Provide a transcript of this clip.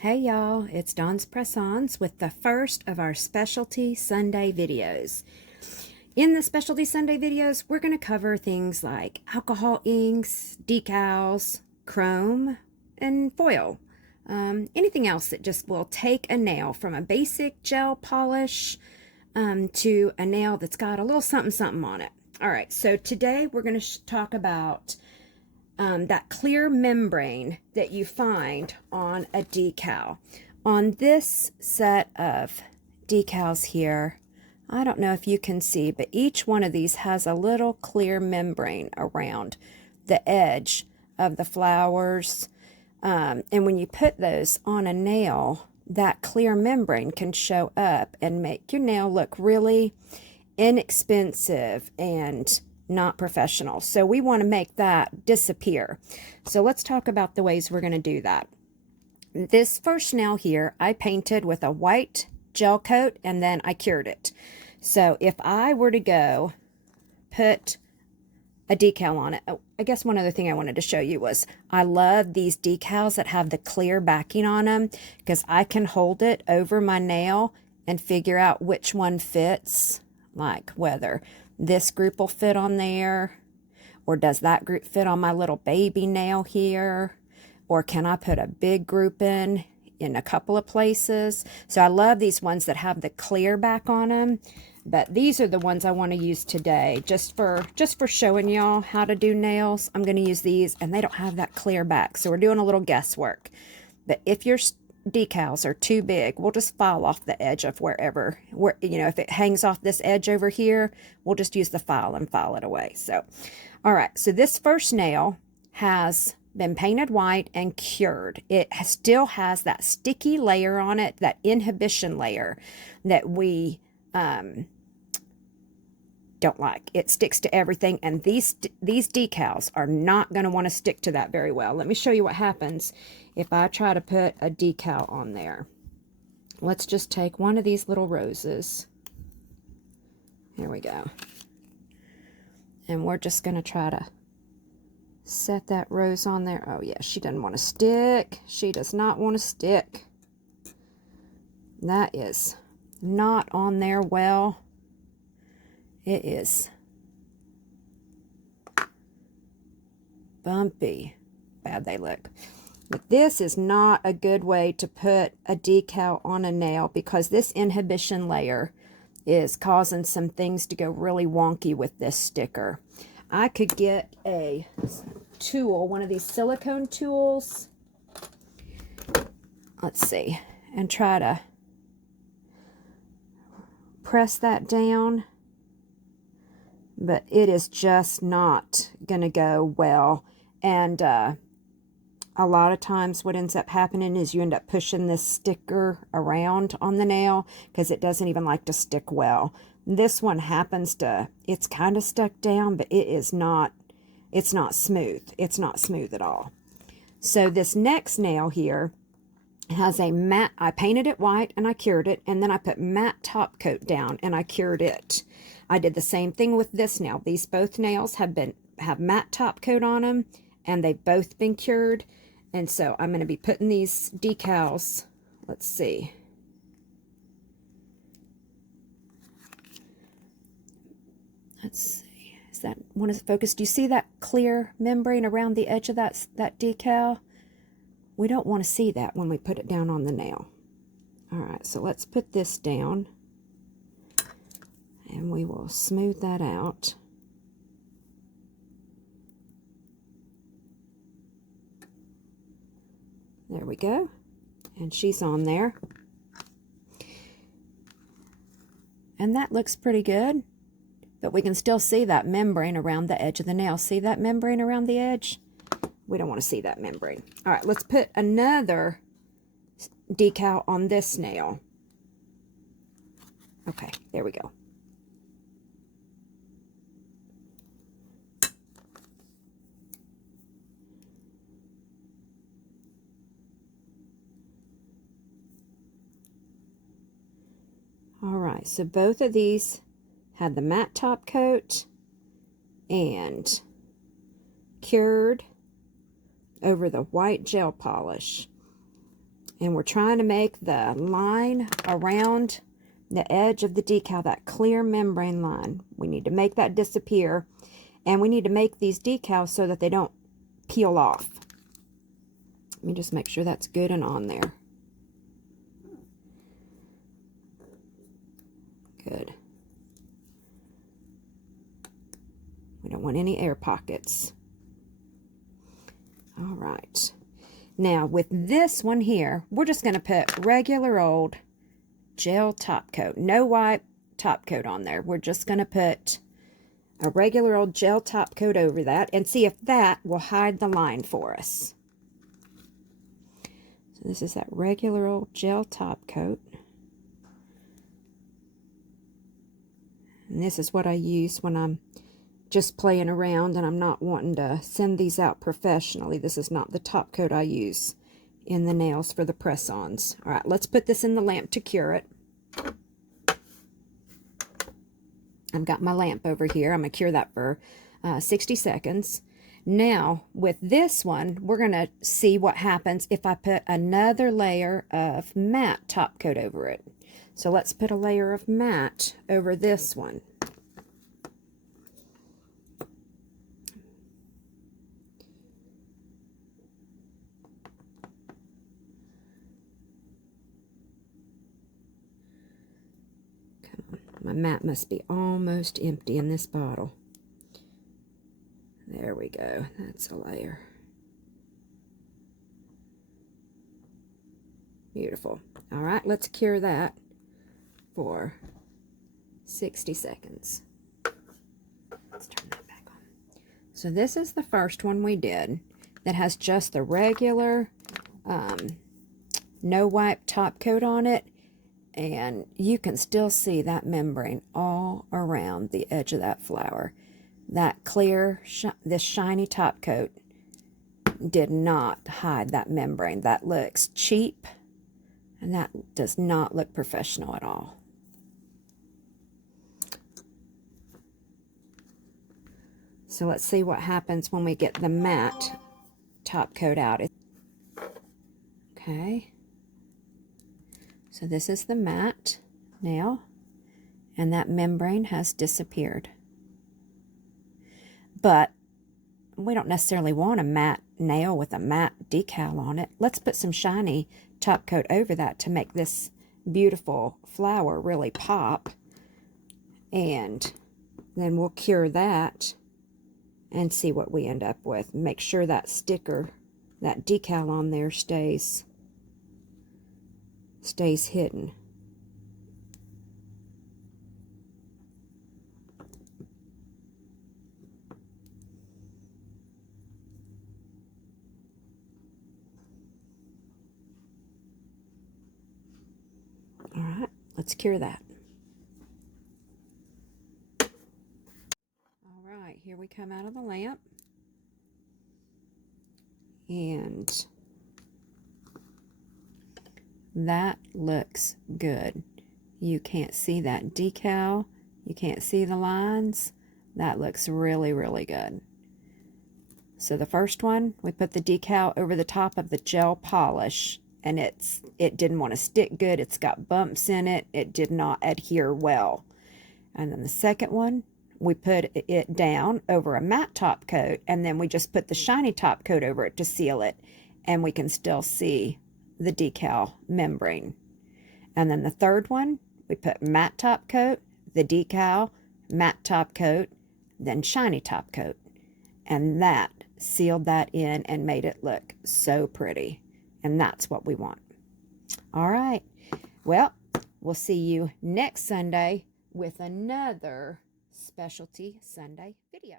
Hey y'all, it's Dawn's Press-Ons with the first of our Specialty Sunday videos. In the Specialty Sunday videos, we're going to cover things like alcohol inks, decals, chrome, and foil. Anything else that just will take a nail from a basic gel polish to a nail that's got a little something something on it. All right, so today we're going to talk about that clear membrane that you find on a decal. On this set of decals here, I don't know if you can see, but each one of these has a little clear membrane around the edge of the flowers. And when you put those on a nail, that clear membrane can show up and make your nail look really inexpensive and not professional. So we want to make that disappear. So let's talk about the ways we're going to do that. This first nail here, I painted with a white gel coat and then I cured it. So if I were to go put a decal on it, I guess one other thing I wanted to show you was I love these decals that have the clear backing on them because I can hold it over my nail and figure out which one fits, like whether this group will fit on there, or does that group fit on my little baby nail here, or can I put a big group in a couple of places. So I love these ones that have the clear back on them, but these are the ones I want to use today just for showing y'all how to do nails. I'm going to use these and they don't have that clear back, so we're doing a little guesswork. But if your decals are too big, we'll just file off the edge of wherever, if it hangs off this edge over here, we'll just use the file and file it away. So, all right, so this first nail has been painted white and cured. It still has that sticky layer on it, that inhibition layer that we don't like. It sticks to everything, and these decals are not going to want to stick to that very well. Let me show you what happens if I try to put a decal on there. Let's just take one of these little roses. Here we go. And we're just going to try to set that rose on there. Oh yeah, she doesn't want to stick. She does not want to stick. That is not on there well. It is bumpy. Bad they look. But this is not a good way to put a decal on a nail because this inhibition layer is causing some things to go really wonky with this sticker. I could get a tool, one of these silicone tools. Let's see. And try to press that down. But it is just not going to go well. And a lot of times what ends up happening is you end up pushing this sticker around on the nail because it doesn't even like to stick well. This one happens to, it's kind of stuck down, but it's not smooth. It's not smooth at all. So this next nail here has a matte, I painted it white and I cured it, and then I put matte top coat down and I cured it. I did the same thing with this nail. These both nails have matte top coat on them, and they've both been cured. And so I'm going to be putting these decals, let's see. Let's see, is that one is focused? Do you see that clear membrane around the edge of that decal? We don't want to see that when we put it down on the nail. All right, so let's put this down. And we will smooth that out. There we go. And she's on there. And that looks pretty good. But we can still see that membrane around the edge of the nail. See that membrane around the edge? We don't want to see that membrane. All right, let's put another decal on this nail. Okay, there we go. All right, so both of these had the matte top coat and cured over the white gel polish. And we're trying to make the line around the edge of the decal, that clear membrane line. We need to make that disappear. And we need to make these decals so that they don't peel off. Let me just make sure that's good and on there. Good. We don't want any air pockets. All right. Now with this one here, we're just going to put regular old gel top coat. No wipe top coat on there. We're just going to put a regular old gel top coat over that and see if that will hide the line for us. So this is that regular old gel top coat. And this is what I use when I'm just playing around and I'm not wanting to send these out professionally. This is not the top coat I use in the nails for the press-ons. All right, let's put this in the lamp to cure it. I've got my lamp over here. I'm going to cure that for 60 seconds. Now, with this one, we're going to see what happens if I put another layer of matte top coat over it. So let's put a layer of matte over this one. Come on. My matte must be almost empty in this bottle. There we go. That's a layer. Beautiful. All right, let's cure that for 60 seconds. Let's turn that back on. So this is the first one we did that has just the regular no wipe top coat on it, and you can still see that membrane all around the edge of that flower. That clear, this shiny top coat did not hide that membrane. That looks cheap, and that does not look professional at all. So let's see what happens when we get the matte top coat out. Okay. So this is the matte nail, and that membrane has disappeared. But we don't necessarily want a matte nail with a matte decal on it. Let's put some shiny top coat over that to make this beautiful flower really pop. And then we'll cure that and see what we end up with. Make sure that sticker, that decal on there stays hidden. All right, let's cure that. All right, here we come out of the lamp. And that looks good. You can't see that decal. You can't see the lines. That looks really, really good. So the first one, we put the decal over the top of the gel polish, and it didn't want to stick good. It's got bumps in it. It did not adhere well. And then the second one, we put it down over a matte top coat, and then we just put the shiny top coat over it to seal it, and we can still see the decal membrane. And then the third one, we put matte top coat, the decal, matte top coat, then shiny top coat. And that sealed that in and made it look so pretty. And that's what we want. All right. Well, we'll see you next Sunday with another Specialty Sunday video.